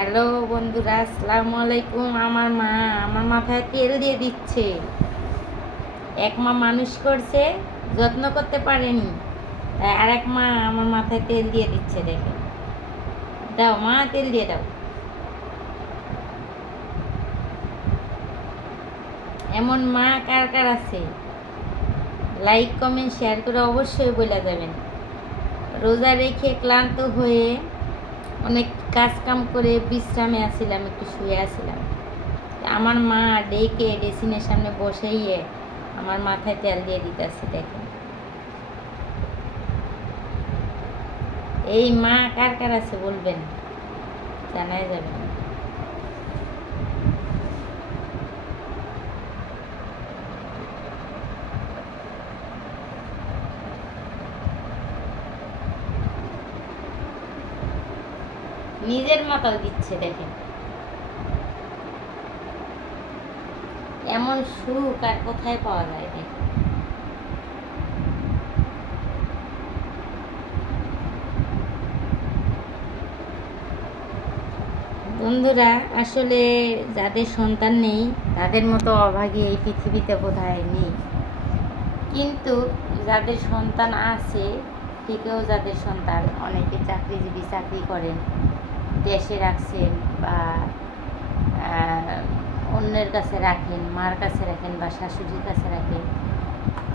Hello বন্ধুরা, আসসালামু আলাইকুম। আমার মা আমার মাথায় তেল দিয়ে দিচ্ছে। এক মা মানুষ করছে, যত্ন করতে পারেনি, তাই আর এক মা আমার মাথায় তেল দিয়ে দিচ্ছে। দেখে দাও মা, তেল দিয়ে দাও। এমন মা কার কার আছে? লাইক কমেন্ট শেয়ার করে অবশ্যই বলে যাবেন। রোজা রেখে ক্লান্ত হয়ে অনেক কাজ কাম করে বিশ্রামে আসছিলাম, একটু শুয়ে আসছিলাম। আমার মা ডেকে ডেসিনের সামনে বসাইয়ে আমার মাথায় তেল দিয়ে দিতেছে। দেখেন, এই মা কার কার আছে বলবেন, জানাই যাবে। নিজের মাথাও দিচ্ছে। দেখেন, এমন সুখ আর কোথায় পাওয়া যায়? দেখেন, বন্ধুরা, আসলে যাদের সন্তান নেই তাদের মতো অভাগী এই পৃথিবীতে বোধহয় নেই। কিন্তু যাদের সন্তান আছে, থেকেও যাদের সন্তান, অনেকে চাকরিজীবী, চাকরি করেন, দেশে রাখছেন বা অন্যের কাছে রাখেন, মার কাছে রাখেন বা শাশুড়ির কাছে রাখেন,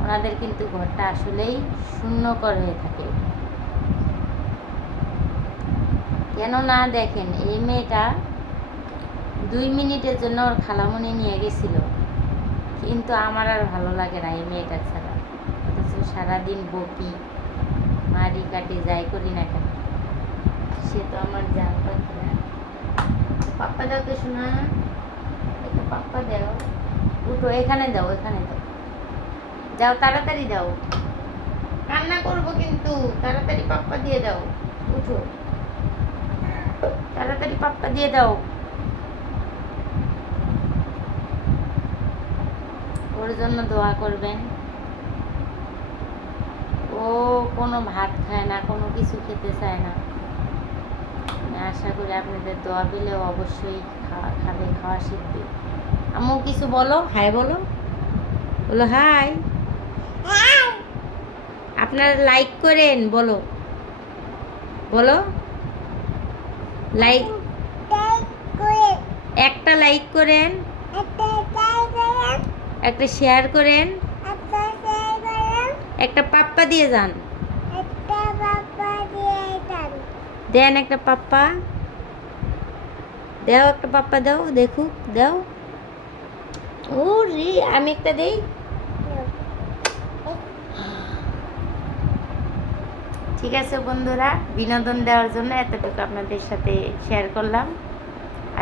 ওনাদের কিন্তু ঘরটা আসলেই শূন্যকর হয়ে থাকে। কেননা দেখেন, এই মেয়েটা 2 মিনিটের জন্য ওর খালামণি নিয়ে গেছিল, কিন্তু আমার আর ভালো লাগে না এই মেয়েটা ছাড়া। অথচ সারাদিন বকি, মারি, কাটি, যাই করি না কেন, সে তো আমার জান পাখি না। পাপ্পা দাও তো শোনা, একটু পাপ্পা দাও। উঠো, এখানে দাও, এখানে দাও, যাও তাড়াতাড়ি দাও। কান্না করবো কিন্তু, তাড়াতাড়ি পাপ্পা দিয়ে দাও। উঠো, তাড়াতাড়ি পাপ্পা দিয়ে দাও। ওর জন্য দোয়া করবেন। ও কোনো ভাত খায় না, কোনো কিছু খেতে চায় না। আমি আশা করি আপনাদের দোয়া পেলেও অবশ্যই খাবে, খাওয়া শিখবে। আম্মু কিছু বলো, হাই বলো, বলো হাই। আপনারা লাইক করেন, বলো বলো, লাইক, একটা লাইক করেন, একটা শেয়ার করেন, একটা পাপ্পা দিয়ে যান, দেন একটা পাপ্পা দাও, একটা পাপ্পা দাও, দেখুক, দাও। ও রে, আমি একটা দেই। ঠিক আছে বন্ধুরা, বিনোদন দেওয়ার জন্য এতটুকু আপনাদের সাথে শেয়ার করলাম।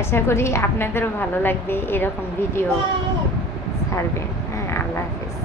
আশা করি আপনাদেরও ভালো লাগবে, এরকম ভিডিও ছাড়বেন। হ্যাঁ, আল্লাহ হাফেজ।